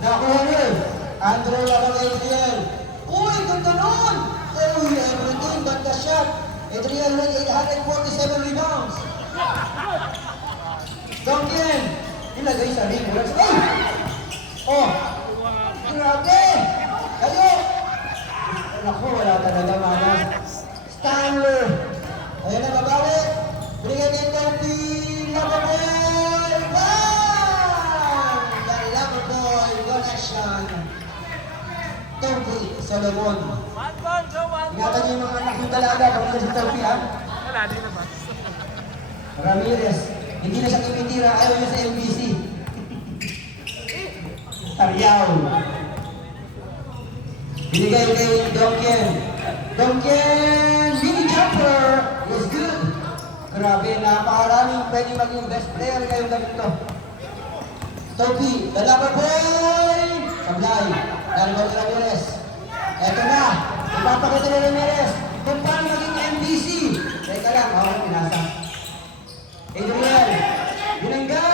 Nakuha rin. Andre, labang Adriel. Uy, ganda nun. Uy, everything but the shot. Adriel with 847 rebounds. Domken. Ilagay sa ring. Uy! Oh! Grabe! Kayo! Naku, wala talaga mama. Stanley. Ayan na, babawi. Bigay kay Topi. Loverboy. Bang! The Loverboy connection. Topi Solomon. Ingatan niyo yung mga anak yung dalaga. Pag si Topi, ha? Wala, di na ba? Ramirez. Hindi na siya kimitira. Ayaw niya sa MBC. Taryaw. Binigay kay Domken. Domken! Mini jumper! Was good! Grabe, napakaraming pwede maging best player ngayong gabi to. Topi, the Loverboy! Sablay, Dalibor Ramirez. Eto na, ipapakita ni Ramirez kung paano maging MBC. Teka lang, pinasa. Adriel, binangga!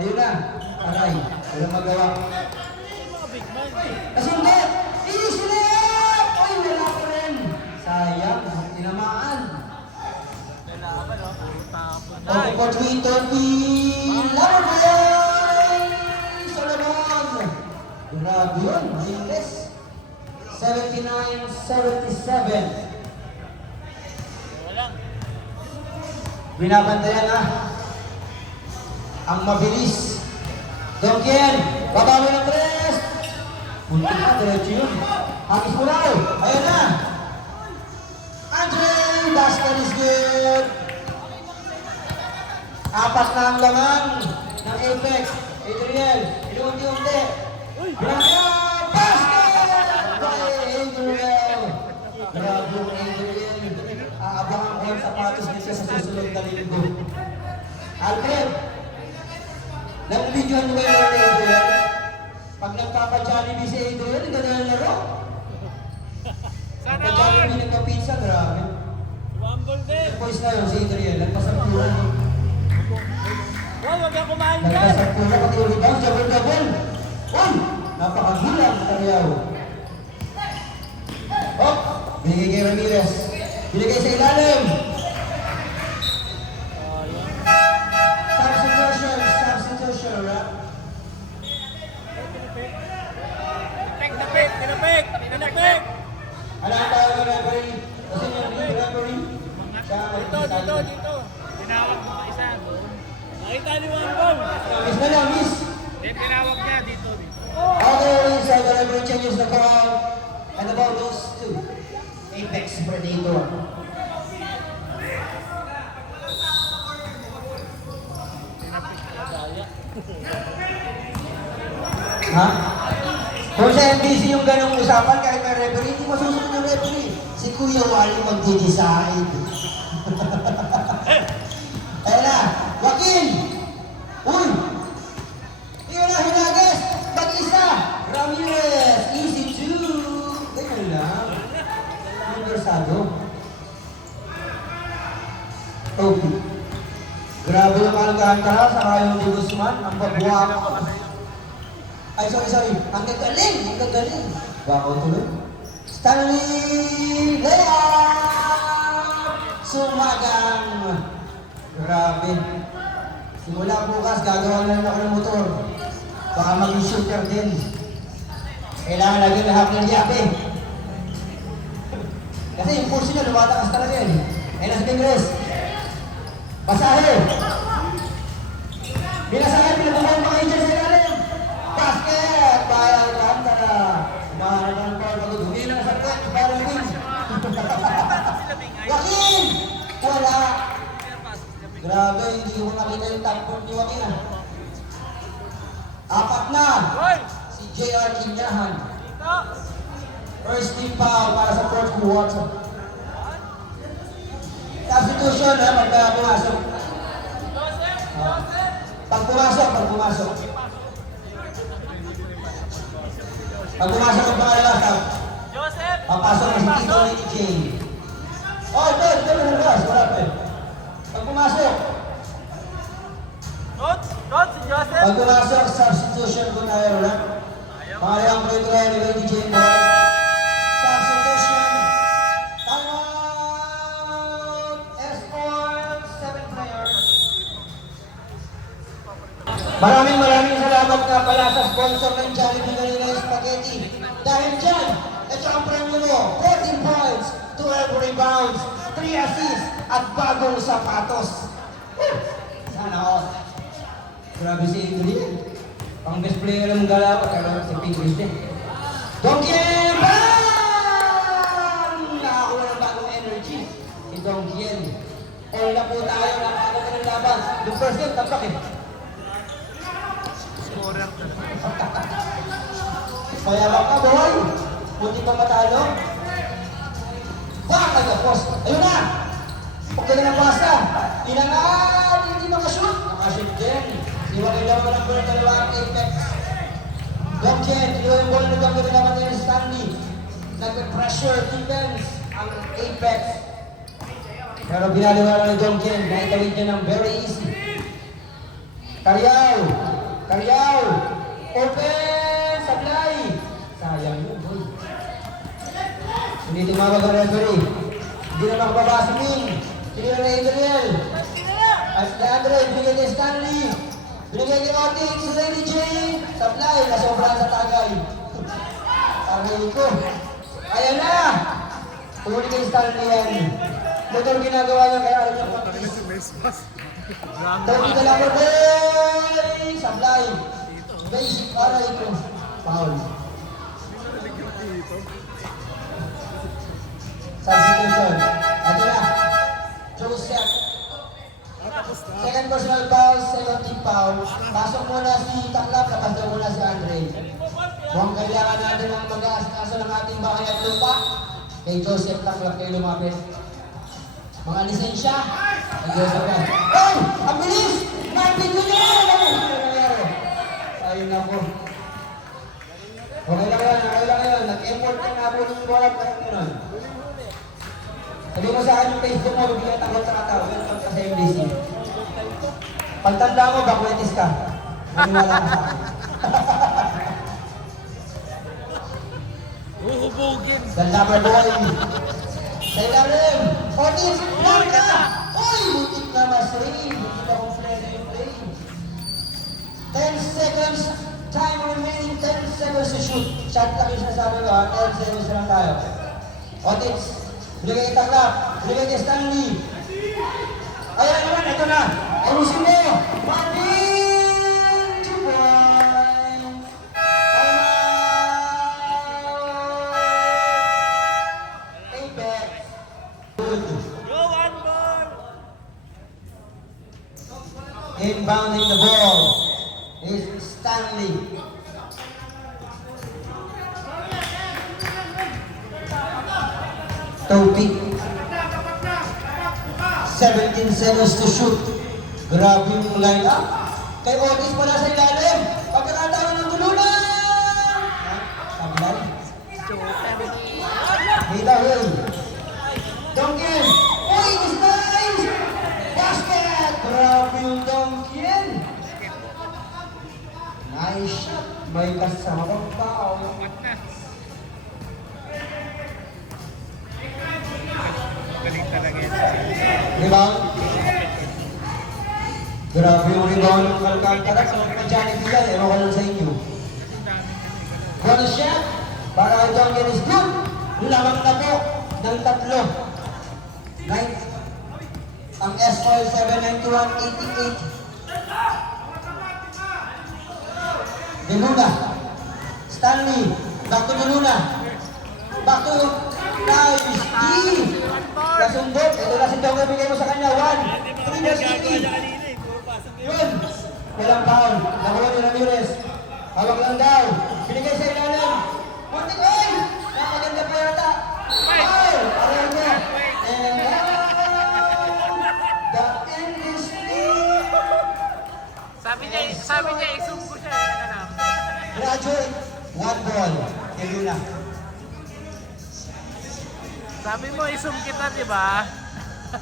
Ayun na, aray, walang magawa. Nasundot! Isilip! Uy, wala ko rin. Sayang, tinamaan. Okay, for 3:30. number 3, Solomon. Grabe yun, Ingles. 79-77. Walang. Binabantayan na ang mabilis. Dongkien, babawi ng 3. Punta na, diretso yun. Hapis mo na. Ayan na. Andre, basket is good. 4 na ang laman ng Apex. Adriel, inuunti-unti. Grabe, basket! By Adriel. Grabe yung Adriel. Aabangan ko ang sapatos dito sa susunod na linggo. Alfred, nag-videoan mo ba yung Adriel? Pag nagpapa-Jollibee si Adriel, hindi ka na laro. Nagpa-Jollibee, nagpa-pizza, grabe. Rumble din. Boys na yun, si Adriel, nagpasapura. Wow, wag kang kumain dyan. Nagpasapura, pati yung rebound, jabol-jabol. Uy! Napakagulang, Taryaw. Oh! Binigay kay Ramirez. Binigay sa ilalim. Substitution, right? Pinapik. Alam tayo ng referee. Kasi yung referee. Dito. Tinawag mo isa. Nakita ni Wambong. Miss na lang, miss. Tinawag niya dito. Okay, so the referee changes the call. And the ball goes to Apex Predator. Ha? Kung sa NBC yung ganong usapan, kahit may referee, hindi masusunod yung referee. Si Kuya Wally mag-decide. Ayan na, Joaquin! Uy! Iyon na, Hinagis! Mag-isa! Ramirez! Easy 2! Ganyan lang. Universado. Okay. Grabe yung algantara sa kayong di Guzman. Ang babuha ko. Ay, sorry. Ang gagaling. Bako tuloy. Stanley Layup! Sumagang. Grabe. Simula bukas, gagawa na rin ako ng motor. Baka maging shooter din. Kailangan lagi lahat ng yape. Kasi yung pulso niya, lumatakas talaga yan. Ayun na sa Ingles. Basahe. Binasahe, pinabubuhan pa kayo dyan sa ilalim. Basket! By Alcantara. Mahal ng ball, magdumi lang sa court. Parang win. Joaquin! Wala. Grabe, hindi ko nakita yung top court ni Joaquin. 4 na. Si JR Kinyahan. First team foul para sa fourth quarter. Substitution ha, pagka pumasok. Pag pumasok. Pag pumasok ang pangalawa, stop. Papasok na si Tito Lady Jane. Oh, ito na labas. Wala pa eh. Pag pumasok. Pag pumasok, substitution kung tayo na. Pangalawang proyekto na ni Lady Jane. Substitution. Timeout. S-Oil, 7 players. Maraming salamat nga pala sa sponsor ng Jollibee Manila Spaghetti. Dahil dyan, ito ang premyo mo. 14 points, 12 rebounds, 3 assists, at bagong sapatos. Sana all. Grabe si Adrian. Pang best player ng galaw, pero si Pigris din. Dongkien! Bang! Nakakuha ng bagong energy. Si Dongkien. All na po tayo, nakakakuha ng laban. The first game, tapak eh. Mayabak ka, boy! Buti pa matalo. Baka ka, boss! Ayun na! Pagkala ng basa. Inangan! Hindi makashoot. Makashoot din. Iwa kayo lang ng dalawang Apex. Dongkien, iwa yung bola ng Dongkien naman ngayon si Stanley. Nag-pressure defense ang Apex. Pero binaliwala ng Dongkien. Naitawid niya ng very easy. Karyaw! Open! Sablay! Sayang yun, boy. Hindi tumawag ang referee. Hindi na makababa si Ming. Hindi na Adriel. At Andre, bigyan niya Stanley. Binigay kay Otis, si Lady Jane. Sablay, nasobrahan sa tagay. Aray ko. Ayan na! Tumuli kay Stanley yan. Motor ginagawa niya kaya alam niya practice. Dami ka lang boy! Sablay. Basic, aray ko. Foul. Substitution. Ito na. Joseph. Second personal foul, second team foul. Pasok muna si Taklap, tapos daw muna si Andre. Kung kailangan natin ng mag-aasikaso ng ating bahay at lupa, kay Joseph Taklap kayo lumapit. Mga lisensya, kay Joseph yan. Ay! Ang bilis! Martin Villar! Ayun ako. Okay lang yan. Nag-effort ka na po ng bola pa yung gano'n. Sabi mo sa akin yung Facebook mo, bibigyan takot sa kataw. Welcome ka sa MBC. Pagtanda mo, bakwetis ka. Maniwala ka sa akin. Uhubugin. Ganda pa boy. Sa ilalim. Otis, Blanca! Uy! Butik na mas rin. Butik akong friend na yung play. 10 seconds. Time remaining 10 seconds to shoot. Shot lang yung sinasabi ko ha. 10 seconds na lang tayo. Otis. Binigay kay Taklap. Binigay kay Stanley. Ayan naman, ito na. Ayusin mo. Martin! 2 points. Apex. Good. Go, one more. Inbounding the ball is Stanley. Topik. 17 seconds to shoot. Grabe yung line up. Kay Otis pala sa ilalim. Pagkakataon ng tulunan! Sablay. Hila Will. Donkin. Uy, it's nice! Basket! Grabe yung Donkin. Nice shot. May kasama kang tao. Galing talaga yan. Rebound. Grabe yung rebound ng Alcantara. Sa mga Johnny Villa, ewan ko lang sa inyo. One shot. Para kay Donkin is good. Lamang na po ng 3. Ang S-Oil 791-88. De Luna. Stanley. Back to De Luna. Back to Nice. Kasundot. Ito na si Donkin. Bigay mo sa kanya. 1. 3 years 80. Yun. Walang foul. Nakuha ni Ramirez. Hawak lang daw. Binigay sa ilalim. Muntik oy! Napaganda pa yata. Foul! Aray mo. And the end is in. Sabi niya, isum ko siya. Graduate. 1 ball. Kaya na. Sabi mo, isum kita, di ba?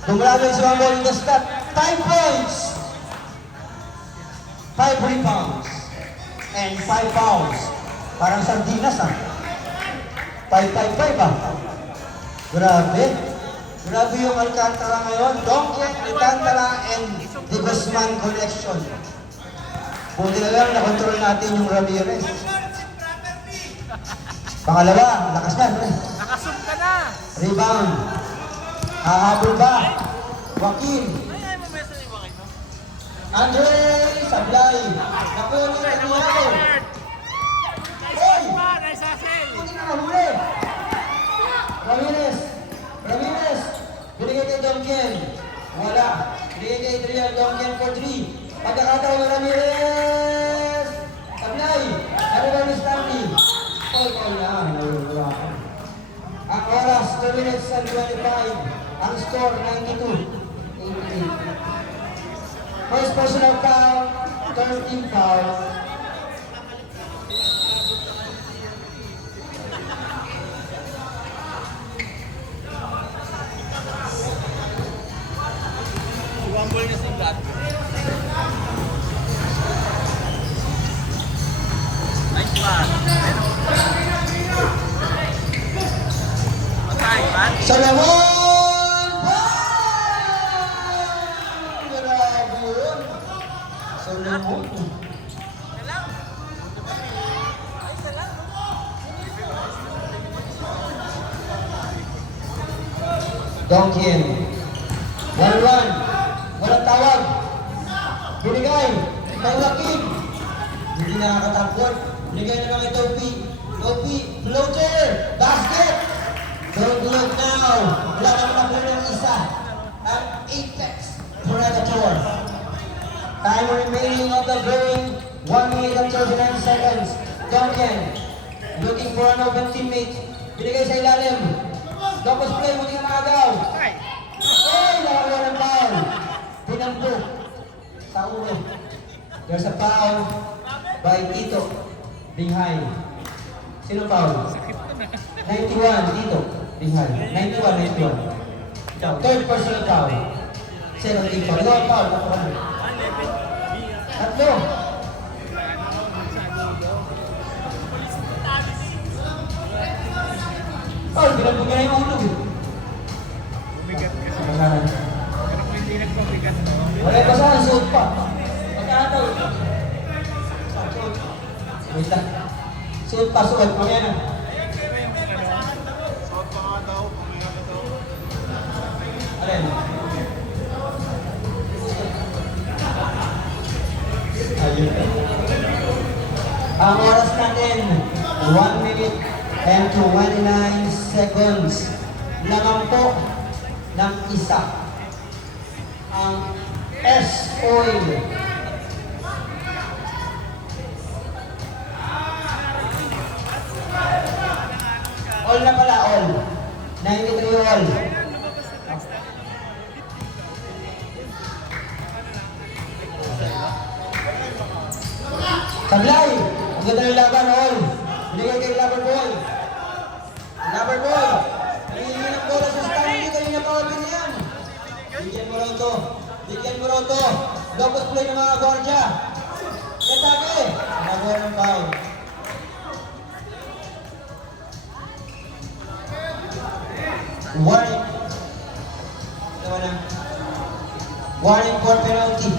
Congratulations on ball in the stat. 5 points. 5 rebounds. And 5 fouls. Parang sardinas ah. 5-5-5 ah. Grabe. Grabe yung Alcantara ngayon. Donkin, Alcantara, and the Guzman collection. Buti na lang, nakontrol natin yung Ramirez. Pangalawa, lakas na. Nakasum ka na. Rebound. Hahabol ba? Joaquin. Ay, mamaya sa iba kayo. Andre Sablay. Nakuha na niya. Nice pa, nice hustle. Hindi na mahuli. Ramirez. Binigay kay Donkin. Wala. Binigay kay Adrian Donkin for 3. Pagkakataon ng Ramirez. Sablay. Ano ba ni Stanley? Call na. Wala. Ang oras, 2 minutes and 25. Ang score, 92-88. First personal foul, third team foul. Wambol na si God. Nice pa. Matay, man. Solomon! Grabe yun. Solomon. Donkin. 1-1. Walang tawag. Binigay. Kay Joaquin. Hindi nakakatakot. Binigay naman kay Topi. Topi. Floater. Basket. Don't look now. Wala naman na player ng isa. Ang Apex Predator. Time remaining of the game. 1 minute and 39 seconds. Duncan. Looking for an open teammate. Binigay sa ilalim. Tapos play, muli na nakagaw. Ay, nakagawa ng foul. Pinampok. Sa ulo. There's a foul by Tito. Binghay. Sino foul? 91, Tito. Binghay. 91. Ikaw, third personal foul. Zero team foul. Ikaw ang foul. Tatlo. Oh, bilang niya yung ulo. Bumigat kasi. Wala Pero kung hindi nagpabigat, no? pa saan, suot pa. Pagkataw. Wait lang. Suot pa, suot. Mamaya na. Alin? Ayun. Ang oras natin, 1 minute and 29 seconds. Lamang po ng isa. Ang S-Oil. All na pala, all. 93 all. Sablay! Ang ganda ng laban, all. Binigay kay Lover Boy. Lover Boy! Nangihingi ng bola sa Stanley. Kanina pa open yan. Bigyan mo raw to. Bigyan mo raw to. Dapat play ng mga gwardiya. Atake! Nagawa ng foul. Warning. Ito na. Warning for penalty.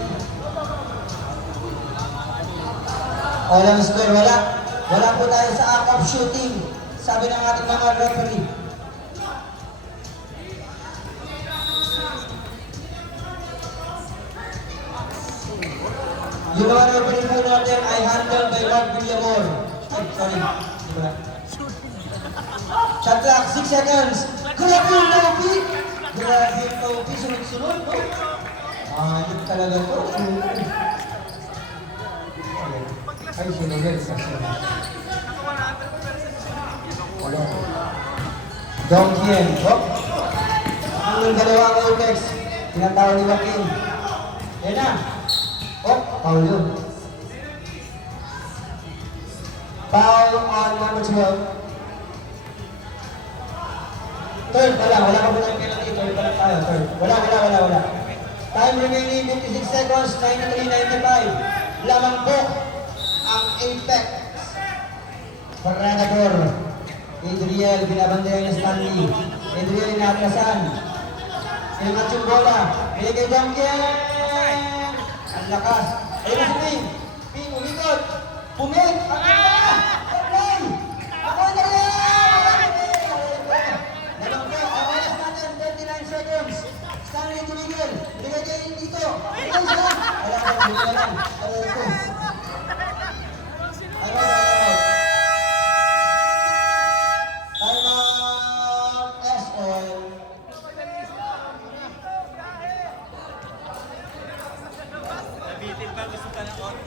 Walang square, wala. Wala po tayo sa act of shooting. Sabi ng ating mga referee. Yung mga referee po natin ay handled by Lord Villamor. Ay, sorry. Di ba? Shot clock, 6 seconds. Grabe yung Topi! Grabe yung Topi, sunod-sunod, no? Ayun talaga to. Ay, sinugil kasi. Wala. Donkin. Hop. Ang dalawang Apex. Tinatawag ni Joaquin. Yan na. Hop. Foul yun. Foul on number 12. Third, wala ka po ng penalty. Third pa lang tayo. Third. Wala. Time remaining 56 seconds. 93-95. Lamang po ang Apex Predator. Adriel, binabandayan niya Stanley. Adriel, inatrasan. Ilmat yung bola. Binigay Duncan. Ang lakas. Ayun na si Ping. Ping, umikot. Pumig. Ang ganda. Play. Ako na rin. Lamang po. Ang oras natin, 39 seconds. Stanley tumigil. Binigay kayo dito. Binigay siya. Wala ka lang. Wala ito. Nabitin pa, gusto ka ng auto.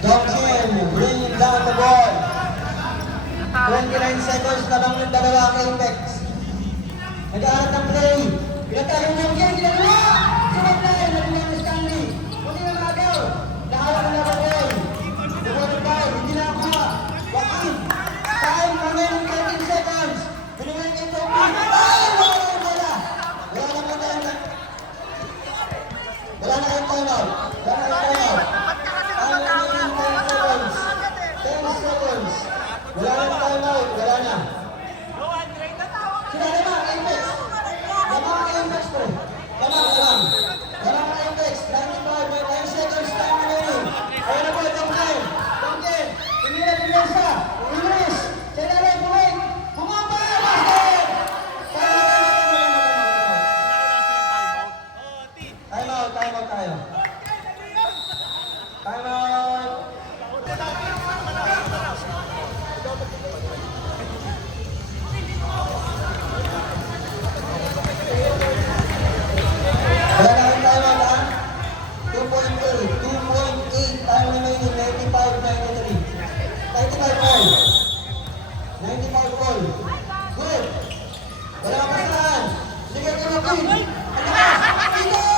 Donkin, bringing down the ball. 29 seconds na lang yung dalawa ang Apex. Nag-aaral ng play. Pinatay yung Donkin, ginagawa! Sumablay, narinig ni Stanley. Hindi na magaw. Nahawak na ba boy? Bumulong foul, hindi na ako. Joaquin, time remaining 13 seconds. Binigay kay Topi. Ay! Wala na po tayo na. Wala na kayong timeout. Wala na kayong timeout. Time remaining 10 seconds. 10 seconds. Wala na timeout. Wala na. Sila naman, Apex. Lamang Apex po. Lamang. Lamang Apex. 95 by 10 seconds. Time remaining. Ayun na po, Duncan. Tumira, Ilyesa. Ilyes. Sila na po. hindi foul ball. Good. Wala kang pasahan. Sige, Queen. Ang lakas. Dito!